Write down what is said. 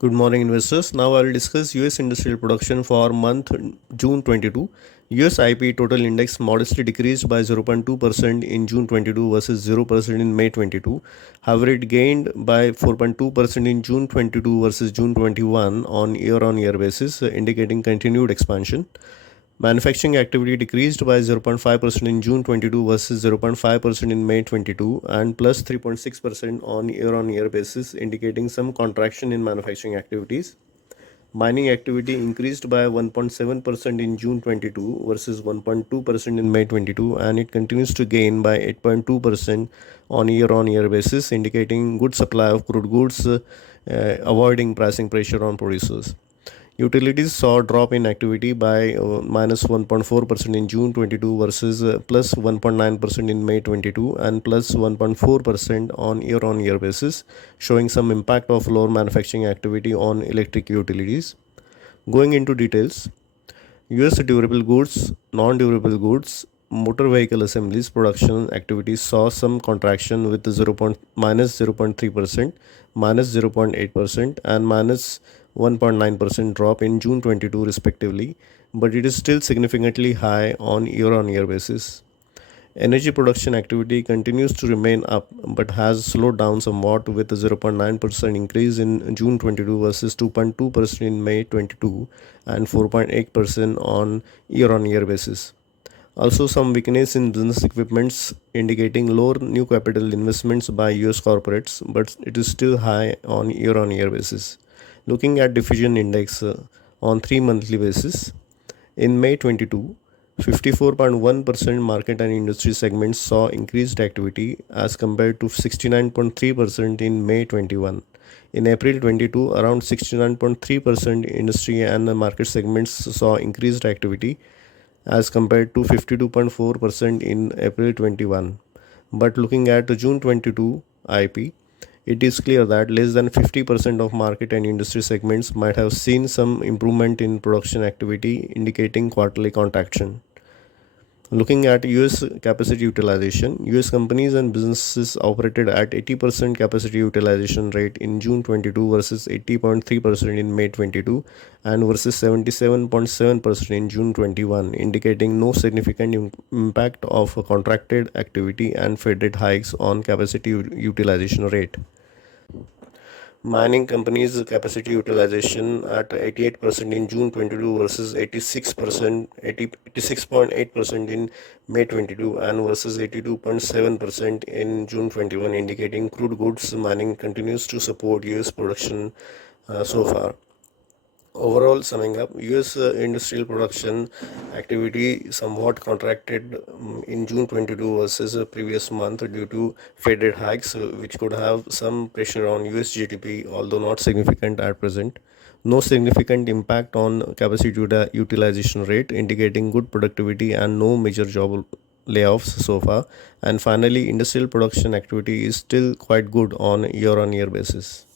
Good morning, investors. Now I will discuss US industrial production for month June 22. US IP total index modestly decreased by 0.2% in June 22 versus 0% in May 22. However, it gained by 4.2% in June 22 versus June 21 on year-on-year basis, indicating continued expansion. Manufacturing activity decreased by 0.5% in June 22 versus 0.5% in May 22 and plus 3.6% on year basis, indicating some contraction in manufacturing activities. Mining activity increased by 1.7% in June 22 versus 1.2% in May 22, and it continues to gain by 8.2% on year basis, indicating good supply of crude goods, avoiding pricing pressure on producers. Utilities saw a drop in activity by minus 1.4% in June 22 versus plus 1.9% in May 22 and plus 1.4% on year basis, showing some impact of lower manufacturing activity on electric utilities. Going into details, US durable goods, non-durable goods, motor vehicle assemblies production activities saw some contraction with minus 0.3%, minus 0.8% and minus 1.9% drop in June 22 respectively, but it is still significantly high on year basis. Energy production activity continues to remain up but has slowed down somewhat with a 0.9% increase in June 22 versus 2.2% in May 22 and 4.8% on year basis. Also, some weakness in business equipments indicating lower new capital investments by US corporates, but it is still high on year basis. Looking at diffusion index on 3 monthly basis, in May 22, 54.1% market and industry segments saw increased activity as compared to 69.3% in May 21. In April 22, around 69.3% industry and market segments saw increased activity as compared to 52.4% in April 21. But looking at June 22 IP, it is clear that less than 50% of market and industry segments might have seen some improvement in production activity, indicating quarterly contraction. Looking at US capacity utilization, US companies and businesses operated at 80% capacity utilization rate in June 22 versus 80.3% in May 22 and versus 77.7% in June 21, indicating no significant impact of contracted activity and Fed hikes on capacity utilization rate. Mining companies' capacity utilization at 88% in June 22 versus 86.8% in May 22 and versus 82.7% in June 21, indicating crude goods mining continues to support US production so far. Overall, summing up, US industrial production activity somewhat contracted in June 22 versus the previous month due to Fed rate hikes, which could have some pressure on US GDP, although not significant at present. No significant impact on capacity utilization rate, indicating good productivity and no major job layoffs so far. And finally, industrial production activity is still quite good on year basis.